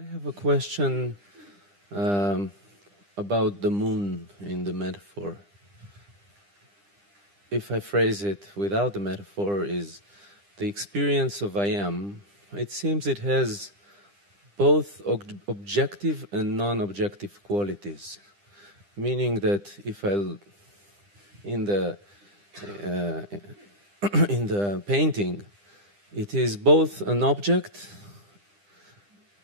I have a question about the moon in the metaphor. If I phrase it without the metaphor, is the experience of I am, it seems it has both objective and non-objective qualities. Meaning that if in the painting, it is both an object,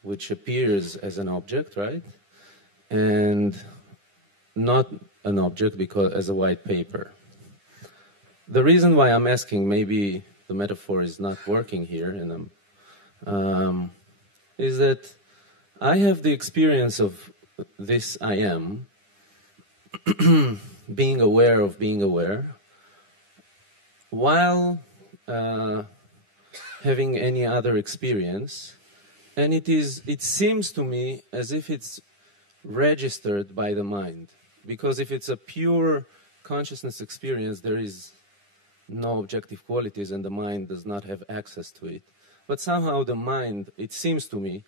which appears as an object, right? And not an object because as a white paper. The reason why I'm asking, maybe the metaphor is not working here, and is that I have the experience of this I am, being aware of being aware, while having any other experience, and it seems to me as if it's registered by the mind, because if it's a pure consciousness experience, there is no objective qualities and the mind does not have access to it. But somehow the mind, it seems to me,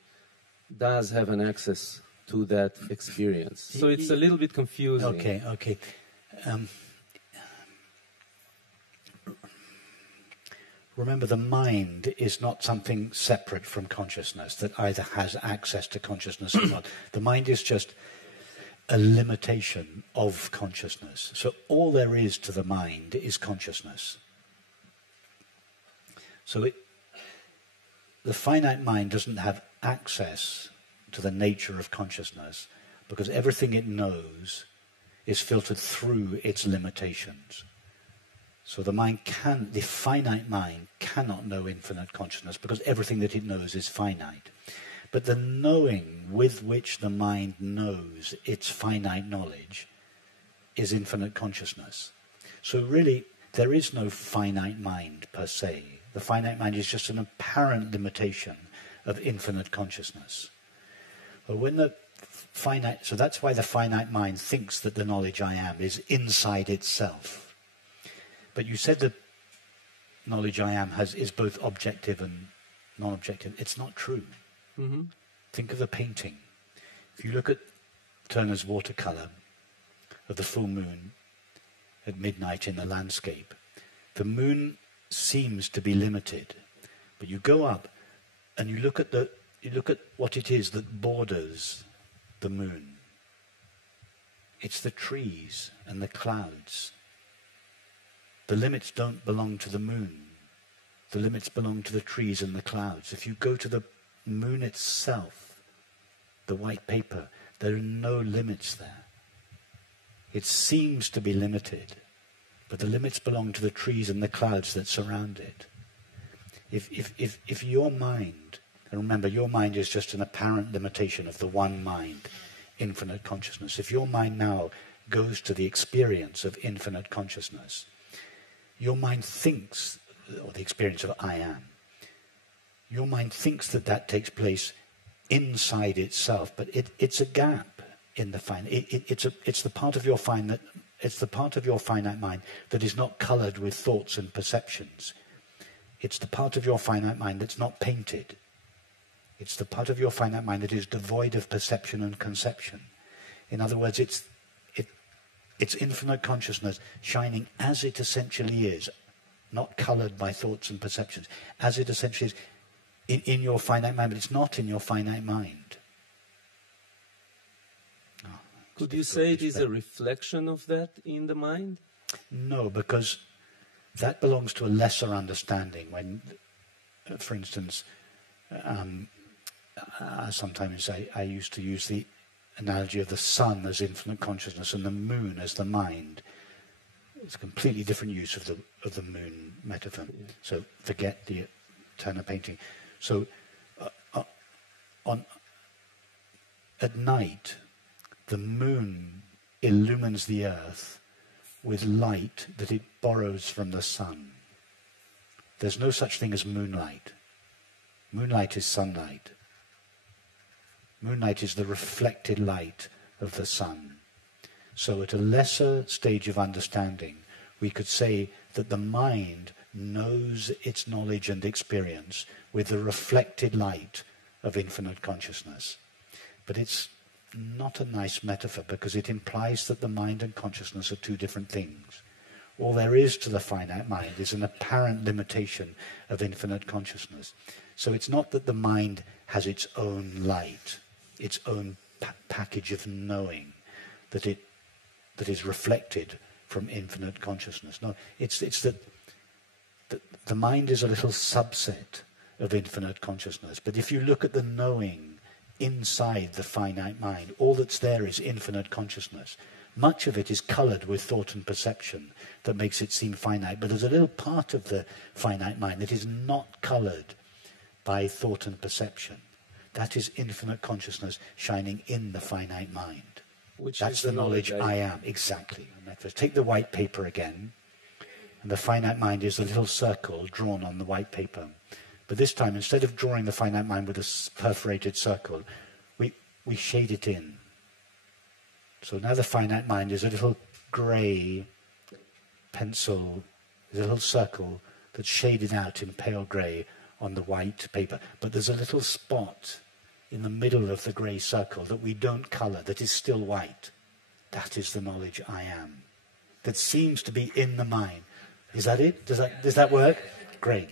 does have an access to that experience. So it's a little bit confusing. Okay. Remember, the mind is not something separate from consciousness that either has access to consciousness or not. The mind is just a limitation of consciousness. So all there is to the mind is consciousness. So the finite mind doesn't have access to the nature of consciousness because everything it knows is filtered through its limitations. So the finite mind cannot know infinite consciousness because everything that it knows is finite. But the knowing with which the mind knows its finite knowledge is infinite consciousness. So really, there is no finite mind per se. The finite mind is just an apparent limitation of infinite consciousness. But so that's why the finite mind thinks that the knowledge I am is inside itself. But you said that knowledge I am is both objective and non-objective. It's not true. Mm-hmm. Think of the painting. If you look at Turner's watercolor of the full moon at midnight in the landscape, the moon seems to be limited. But you go up and you look at what it is that borders the moon. It's the trees and the clouds. The limits don't belong to the moon. The limits belong to the trees and the clouds. If you go to the moon itself, the white paper, there are no limits there. It seems to be limited, but the limits belong to the trees and the clouds that surround it. If your mind, and remember your mind is just an apparent limitation of the one mind, infinite consciousness. If your mind now goes to the experience of infinite consciousness, your mind thinks, or the experience of I am, your mind thinks that takes place inside itself, but it's a gap in the finite. It's the part of your finite. It's the part of your finite mind that is not coloured with thoughts and perceptions. It's the part of your finite mind that's not painted. It's the part of your finite mind that is devoid of perception and conception. In other words, it's infinite consciousness shining as it essentially is, not coloured by thoughts and perceptions, as it essentially is in your finite mind, but it's not in your finite mind. Could you say it is a reflection of that in the mind? No, because that belongs to a lesser understanding. When, for instance, sometimes I used to use the analogy of the sun as infinite consciousness and the moon as the mind. It's a completely different use of the moon metaphor. Yeah. So forget the Turner painting. So at night, the moon illumines the earth with light that it borrows from the sun. There's no such thing as moonlight. Moonlight is sunlight. Moonlight is the reflected light of the sun. So at a lesser stage of understanding, we could say that the mind knows its knowledge and experience with the reflected light of infinite consciousness. But it's not a nice metaphor because it implies that the mind and consciousness are two different things. All there is to the finite mind is an apparent limitation of infinite consciousness. So it's not that the mind has its own light, its own package of knowing, that is reflected from infinite consciousness. No, it's that the mind is a little subset of infinite consciousness. But if you look at the knowing inside the finite mind, all that's there is infinite consciousness. Much of it is coloured with thought and perception that makes it seem finite, but there's a little part of the finite mind that is not coloured by thought and perception. That is infinite consciousness shining in the finite mind. That's the knowledge I am. Exactly. Take the white paper again, and the finite mind is a little circle drawn on the white paper. But this time, instead of drawing the finite mind with a perforated circle, we shade it in. So now the finite mind is a little grey pencil, a little circle that's shaded out in pale grey on the white paper. But there's a little spot in the middle of the grey circle that we don't colour, that is still white. That is the knowledge I am, that seems to be in the mind. Is that it? Does that work? Great.